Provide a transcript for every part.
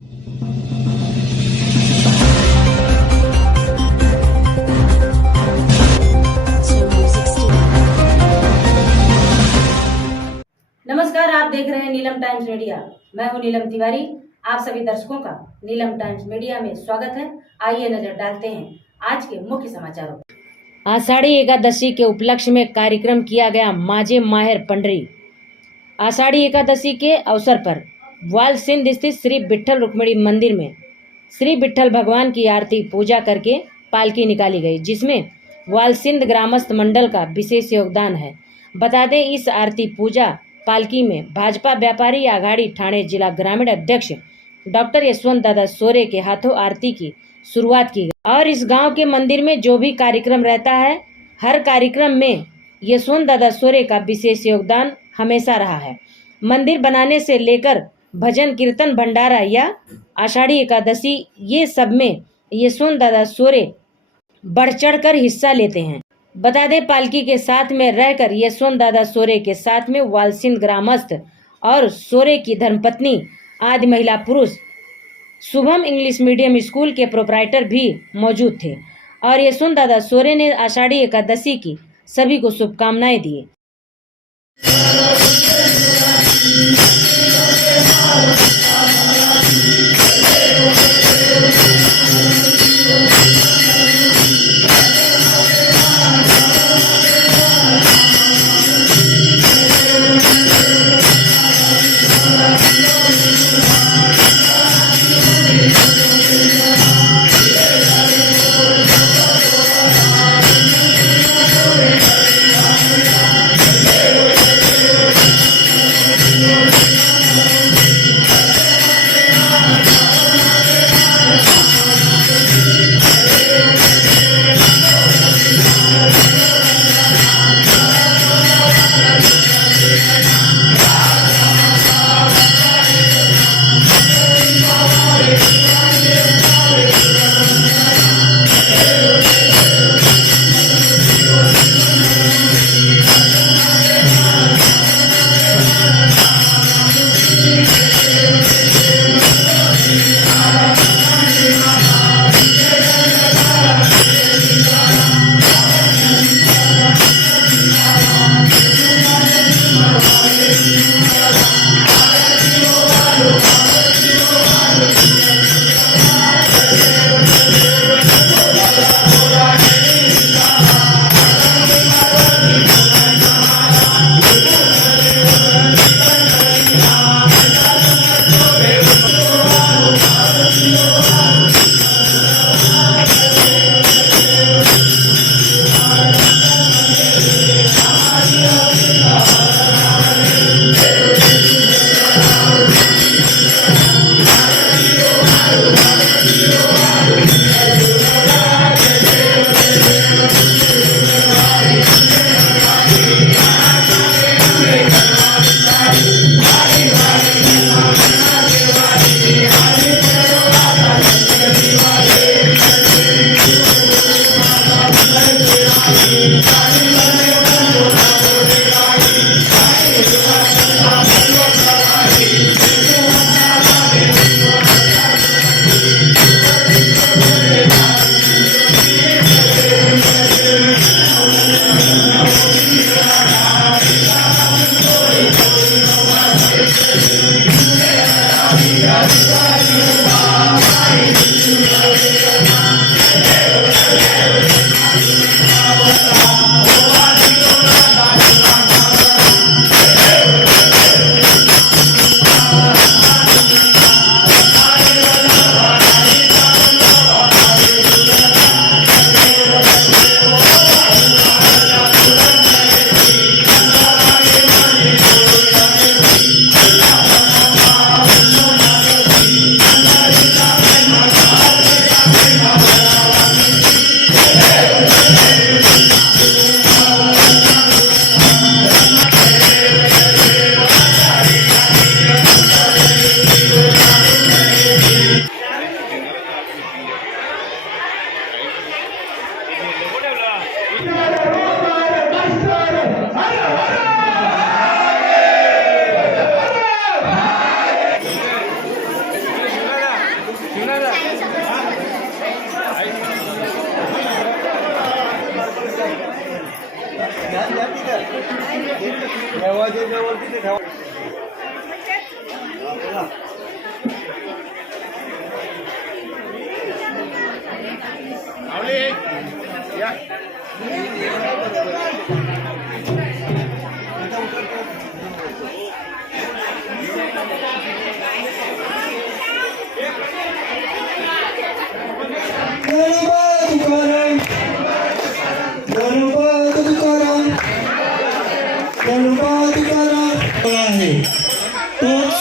नमस्कार, आप देख रहे हैं नीलम टाइम्स मीडिया। मैं हूं नीलम तिवारी। आप सभी दर्शकों का नीलम टाइम्स मीडिया में स्वागत है। आइए नजर डालते हैं आज के मुख्य समाचारों पर। आषाढ़ी एकादशी के उपलक्ष्य में कार्यक्रम किया गया माजे माहिर पंडरी। आषाढ़ी एकादशी के अवसर पर वाल सिंध स्थित श्री विठ्ठल रुक्मिणी मंदिर में श्री विठ्ठल भगवान की आरती पूजा करके पालकी निकाली गई, जिसमें वाल सिंध ग्रामस्थ मंडल का विशेष योगदान है। बता दें, इस आरती पूजा पालकी में भाजपा व्यापारी आघाड़ी ठाणे जिला ग्रामीण अध्यक्ष डॉक्टर यशवंत दादा सोरे के हाथों आरती की शुरुआत की गई और इस गांव के मंदिर में जो भी कार्यक्रम रहता है, हर कार्यक्रम में यशवंत दादा सोरे का विशेष योगदान हमेशा रहा है। मंदिर बनाने से लेकर भजन कीर्तन भंडारा या आषाढ़ी एकादशी, ये सब में यशवंत दादा सोरे बढ़ चढ़ कर हिस्सा लेते हैं। बता दें, पालकी के साथ में रहकर यशवंत दादा सोरे के साथ में वालसिंध ग्रामस्थ और सोरे की धर्मपत्नी आदि महिला पुरुष शुभम इंग्लिश मीडियम स्कूल के प्रोपराइटर भी मौजूद थे और यशवंत दादा सोरे ने आषाढ़ी एकादशी की सभी को शुभकामनाएं दी।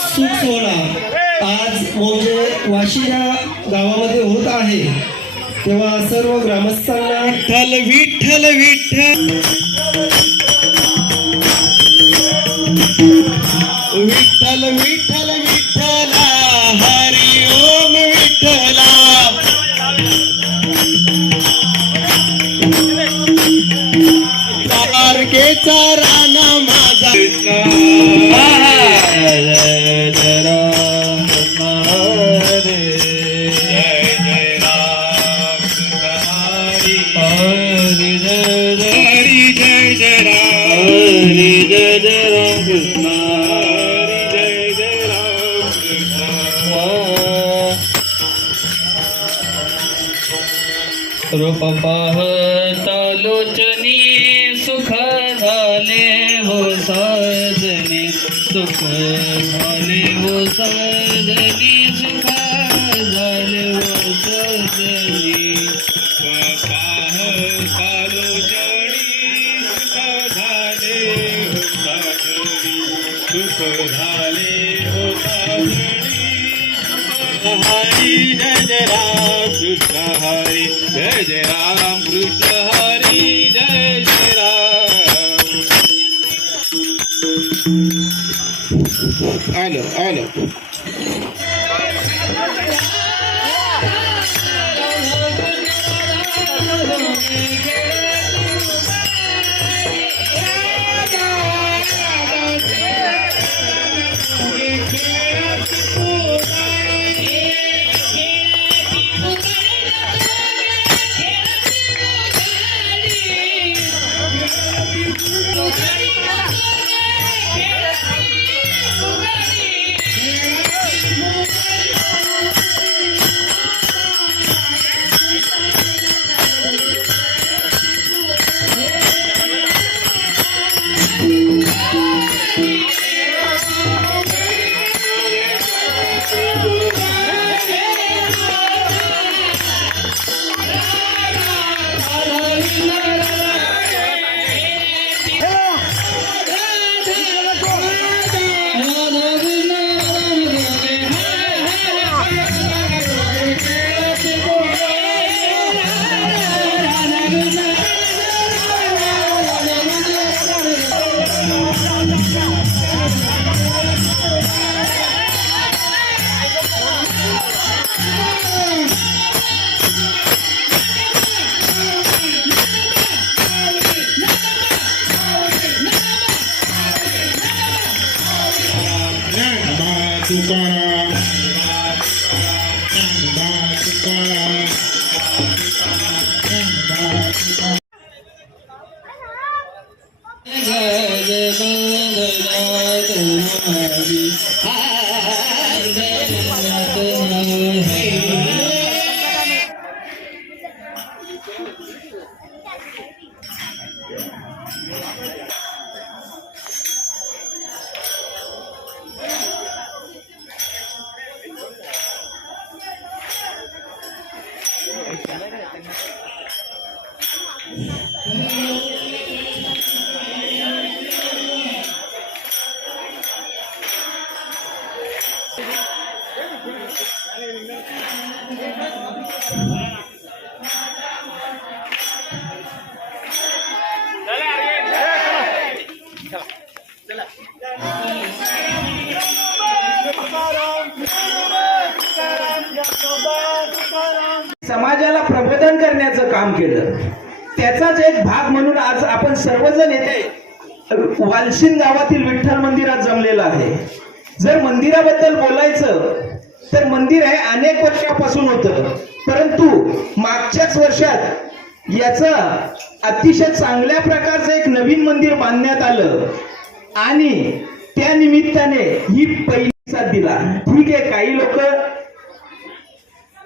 सुख सोहळा आज मौजे वाशी या गावामध्ये होत आहे, तेव्हा सर्व ग्रामस्थांना विठ्ठल विठ्ठल विठ्ठल विठ्ठल विठ्ठल विठ्ठला हरि ओम विठ्ठला तारकेचा राणा माझा रूप पाहता लोचनी सुख झाले हो साजनी सुख झाले हो साजनी सुख झाले हो साजनी पाहता लोचनी सुख झाले हो साजनी सुख झाले हो साजनी हरी जय जय राम कृष्ण हरी जय जय राम कृष्ण हरी जय जय राम। आलो समाजाला प्रबोधन करण्याचं काम केलं, त्याचाच एक भाग म्हणून आज आपण सर्वजण येथे वालशीन गावातील विठ्ठल मंदिरात जमलेलं आहे। जर मंदिराबद्दल बोलायचं तर मंदिर हे अनेक वर्षापासून होतं, परंतु मागच्याच वर्षात याचं अतिशय चांगल्या प्रकारचं एक नवीन मंदिर बांधण्यात आलं आणि त्या निमित्ताने ही पहिली साथ दिला. ठीक आहे, काही लोक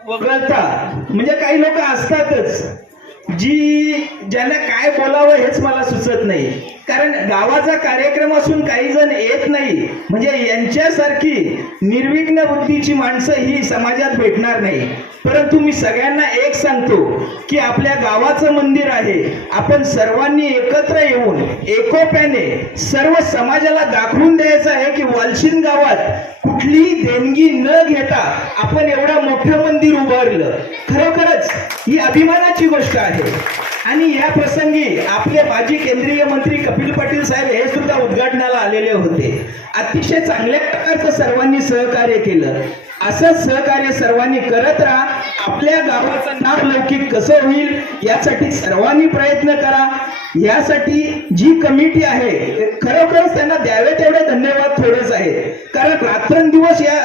वगळतात, म्हणजे काही लोक असतातच ज्यांना काय बोलावं हेच मला सुचत नाही. कारण गावाचा कार्यक्रम असून काही जण येत नाही, म्हणजे यांच्यासारखी निर्विघ्न बुद्धीची माणसं ही समाजात भेटणार नाही. परंतु मी सगळ्यांना एक सांगतो की आपल्या गावाचं मंदिर आहे, आपण सर्वांनी एकत्र येऊन एकोप्याने सर्व समाजाला दाखवून द्यायचं आहे की वालशिंद गावात कुठलीही देणगी न घेता आपण एवढं मोठं मंदिर उभारलं. खरोखरच ही अभिमानाची गोष्ट आहे. आणि या प्रसंगी आपले माजी केंद्रीय मंत्री कपिल पाटील साहेब हे सुद्धा उद्घाटनाला आलेले होते. अतिशय चांगल्या प्रकारचं सर्वांनी सहकार्य केलं. असंच सहकार्य सर्वांनी करत राहा. आपल्या गावाचं नाव लौकिक कसं होईल यासाठी सर्वांनी प्रयत्न करा. यासाठी जी कमिटी आहे खरोखरच त्यांना द्यावे तेवढे धन्यवाद थोडेच आहेत, कारण रात्रंदिवस या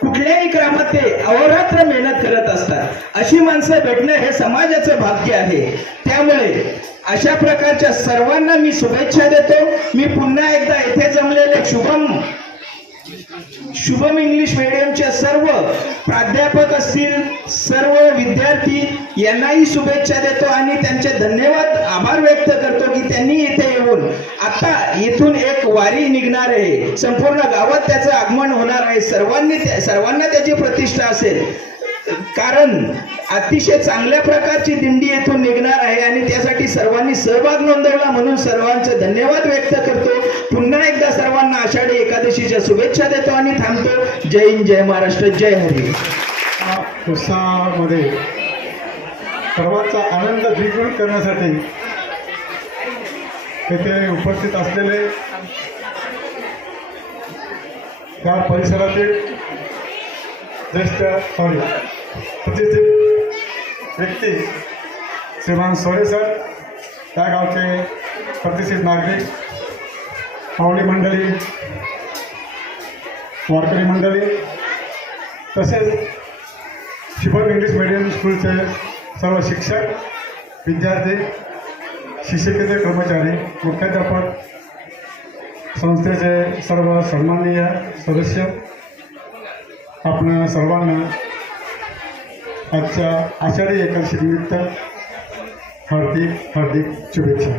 कुठल्याही ग्रामात ते अहोरात्र मेहनत करत असतात. अशी माणसं भेटणं हे समाजाचं भाग्य आहे. त्यामुळे अशा प्रकारच्या सर्वांना मी शुभेच्छा देतो. मी पुन्हा एकदा येथे जमलेले शुभम इंग्लिश मीडियमच्या सर्व प्राध्यापक असतील, सर्व विद्यार्थी यांनाही शुभेच्छा देतो आणि त्यांचे धन्यवाद आभार व्यक्त करतो की त्यांनी इथे येऊन आता इथून एक वारी निघणार आहे. संपूर्ण गावात त्याचं आगमन होणार आहे. सर्वांना त्याची प्रतिष्ठा असेल, कारण अतिशय चांगल्या प्रकारची दिंडी येथून निघणार आहे आणि त्यासाठी सर्वांनी सहभाग नोंदवला, म्हणून सर्वांचे धन्यवाद व्यक्त करतो. पुन्हा एकदा सर्वांना आषाढी एकादशीच्या शुभेच्छा देतो आणि थांबतो. जय हिंद, जय महाराष्ट्र, जय हरी. उत्साहामध्ये सर्वांचा आनंद द्विगुणित करण्यासाठी येथे उपस्थित असलेले त्या परिसरातील ज्येष्ठ प्रतिष्ठित व्यक्ती श्रीमान सोरे सर, त्या गावचे प्रतिष्ठित नागरिक, माऊली मंडळी, वारकरी मंडळी, तसेच शुभम इंग्लिश मीडियम स्कूलचे सर्व शिक्षक, विद्यार्थी, शिक्षकेचे कर्मचारी, मुख्याध्यापक, संस्थेचे सर्व सन्माननीय सदस्य, आपण सर्वांना आजच्या आषाढी एकादशी निमित्त हार्दिक शुभेच्छा.